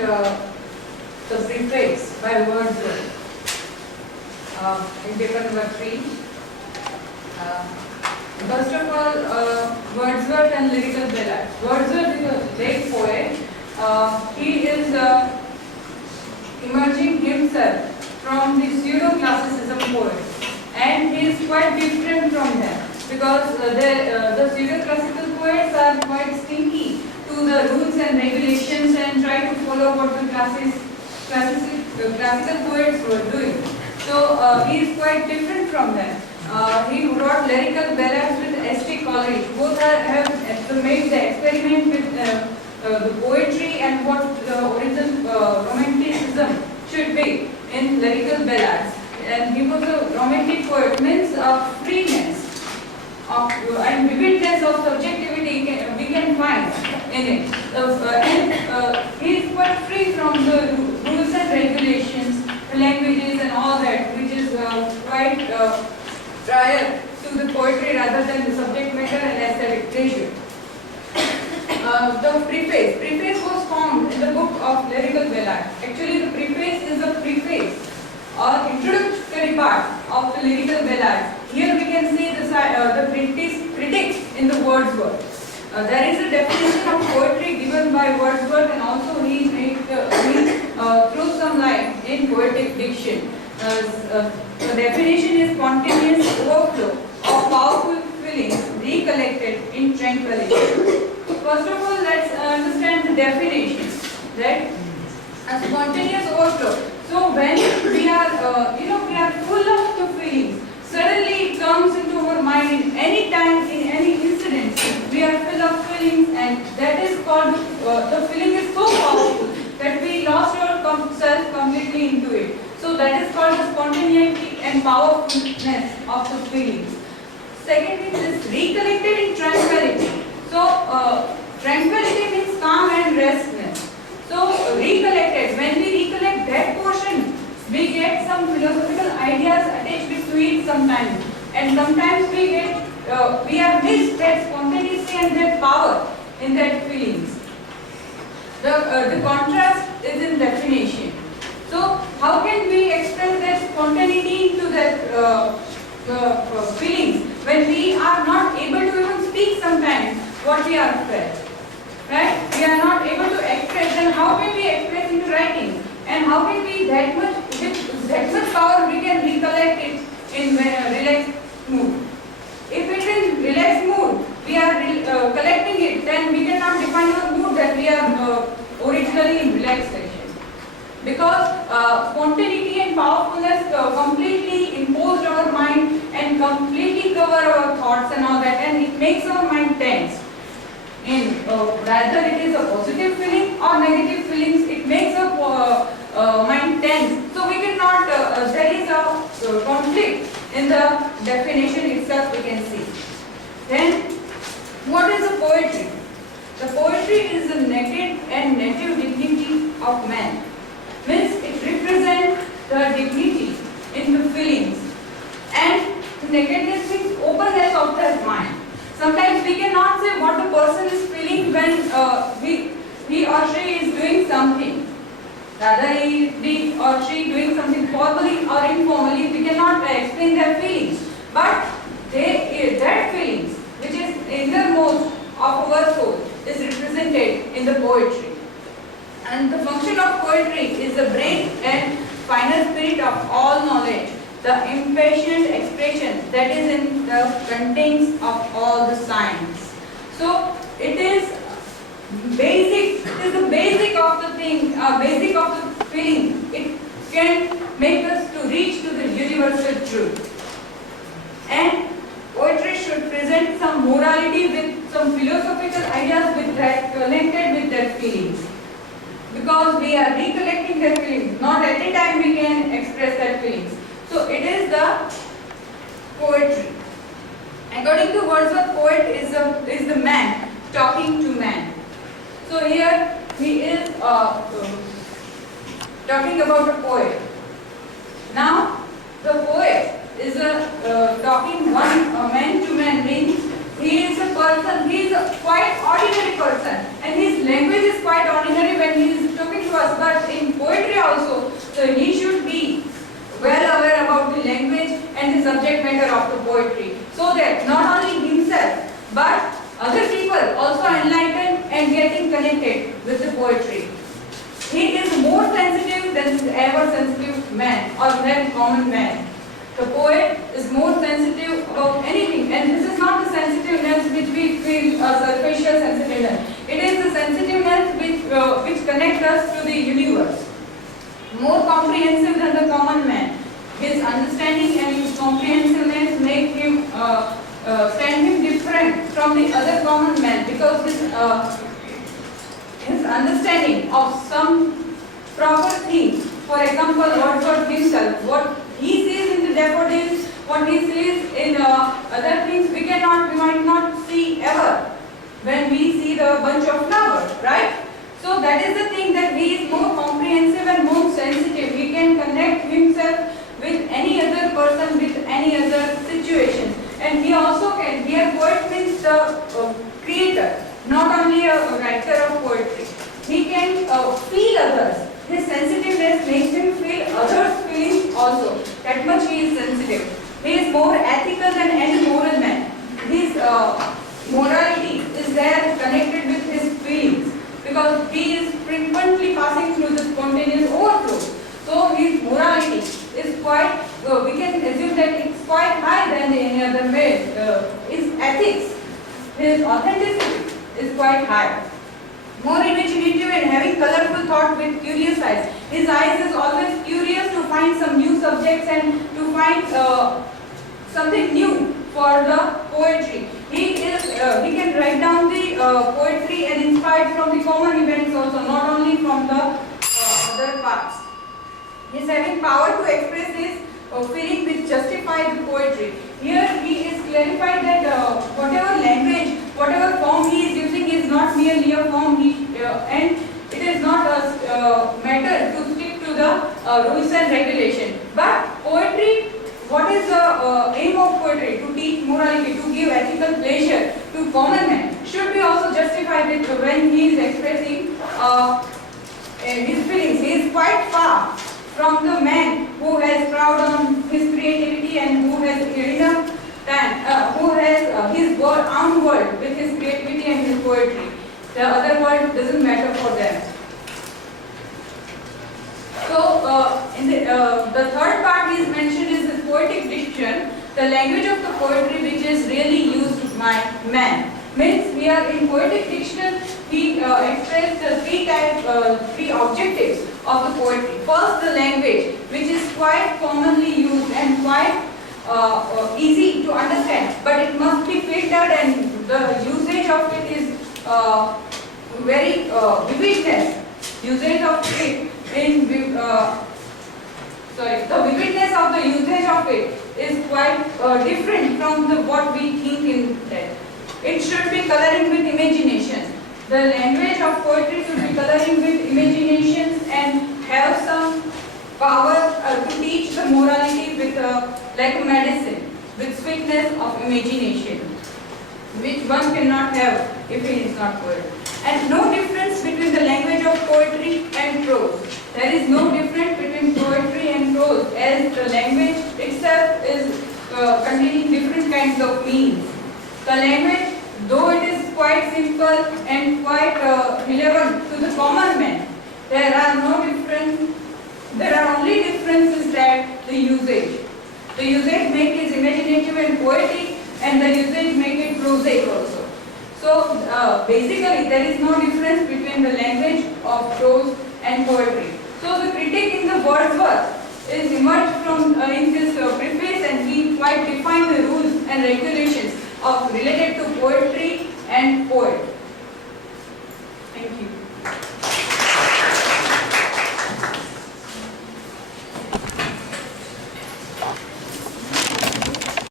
the preface by Wordsworth in paper number 3. First of all, Wordsworth and lyrical ballads. Wordsworth is a late poet. He is emerging himself from the pseudo-classicism poets, and he is quite different from them because the pseudo-classical poets are quite stinky to the rules and regulations and try to follow what the classical poets were doing. So he is quite different from them. He wrote lyrical ballads with S.T. Coleridge. Both have made the experiment with the poetry and what the original romanticism should be in lyrical ballads. And he was a romantic poet, means freeness and vividness of subjectivity we can find in it. He is quite free from the rules and regulations, languages and all that, which is quite prior to the poetry rather than the subject matter and aesthetic treasure. The preface was formed in the book of lyrical ballad. Actually, the preface is a preface or introductory part of the lyrical ballad. Here we can see the critics in the Wordsworth. There is a definition of poetry given by Wordsworth, and also he threw some light in poetic diction. The definition is spontaneous overflow of powerful feelings recollected in tranquility. First of all, let's understand the definition. That a spontaneous overflow. So when we are, we are full of the feelings, suddenly it comes into our mind in any time, in any incident, we are full of feelings, and that is called, the feeling is so powerful that we lost ourselves completely into it. So that is called the spontaneity and powerfulness of the feelings. Second is recollected in tranquility. So tranquility means calm and restness. So recollected, when we recollect that portion, we get some philosophical ideas attached to it sometimes, and sometimes we have missed that spontaneity and that power in that feelings. The contrast is in definition. So how can we express that spontaneity to that feelings when we are not able to even speak sometimes what we are felt? Right? We are not able to express, then how can we express into writing? And how can we with that much power we can recollect it in a relaxed mood? If it is relaxed mood, we are collecting it, then we cannot define our mood that we are originally in relaxation. Because spontaneity and powerfulness completely imposed our mind and completely cover our thoughts and all that, and it makes our mind tense. Rather it is a positive feeling or negative feelings, it makes our mind tense. So we cannot, there is a conflict in the definition itself we can see. Then, what is the poetry? The poetry is the naked and native dignity of man. Means it represents the dignity in the feelings, and nakedness means openness of that mind. Sometimes we cannot say what the person is feeling when he or she is doing something. Rather he or she doing something formally or informally, we cannot explain their feelings. But that feelings, which is innermost of our soul, is represented in the poetry. And the function of poetry is the brain and final spirit of all knowledge, the impassioned expression that is in the contents of all the signs. So it is the basic of the thing, basic of the feeling. It can make us to reach to the universal truth. And poetry should present some morality with some philosophical ideas with that connected with their feelings. Because we are recollecting their feelings, not at a time we can express their feelings. So it is the poetry. According to Wordsworth, poet is the man talking to man. So here he is talking about a poet. Now the poet is talking man to man, means he is a person, he is a quite ordinary person, and his language is quite ordinary when he is talking to us. of the poetry, so that not only himself but other people also enlightened and getting connected with the poetry. He is more sensitive than ever sensitive man or than common man. The poet is more sensitive about anything, and this is not the sensitiveness which we feel a superficial sensitiveness. It is the sensitiveness which connects us to the universe. More comprehensive than the common man. His understanding and his comprehensiveness make him stand him different from the other common man, because his understanding of some proper thing. For example, Wordsworth himself, what he sees in the daffodils, what he sees in other things, we might not see ever when we see the bunch of flowers, right? So that is the thing, that he is more comprehensive and more sensitive. He can connect himself with any other person, with any other situation. And he also can, here poet means the creator, not only a writer of poetry. He can feel others. His sensitiveness makes him feel others' feelings also. That much he is sensitive. He is more ethical than any moral man. His morality is there connected with his feelings, because he is frequently passing through the spontaneous overflow. So his morality is quite, we can assume that it's quite high than any other man. His ethics, his authenticity is quite high. More imaginative and having colorful thought with curious eyes. His eyes is always curious to find some new subjects and to find something new for the poetry. He can write down the poetry and inspired from the common events also, not only from the other parts. He is having power to express his feeling which justifies the poetry. Here he is clarified that whatever language, whatever form he is using is not merely a form, and it is not a matter to stick to the rules and regulation. But poetry, what is the aim of poetry? To teach morality, to give ethical pleasure to common men. Should be also justified with when he is expressing his feelings. He is quite far from the man who has proud on his creativity and who has enough time, who has his own world with his creativity and his poetry. The other world doesn't matter for them. So, in the third part is mentioned is his poetic diction, the language of the poetry which is really used by man. Means we are in poetic diction, he expressed the three objectives of the poetry. First, the language, which is quite commonly used and quite easy to understand, but it must be filtered, and the usage of it is very vividness. Usage of it in the vividness of the usage of it is quite different from what we think in that. It should be coloring with imagination. The language of poetry should be coloring with imaginations and have some power to teach the morality with like a medicine, with sweetness of imagination, which one cannot have if he is not poet. And no difference between the language of poetry and prose. There is no difference between poetry and prose, as the language itself is containing different kinds of meanings. The language, though it is quite simple and quite relevant to the common man, there are no difference. There are only differences that the usage. The usage make it imaginative and poetic, and the usage make it prosaic also. So basically there is no difference between the language of prose and poetry. So the critic in the Wordsworth is emerged from in this preface, and he quite defined the rules and regulations of related to poetry and poet.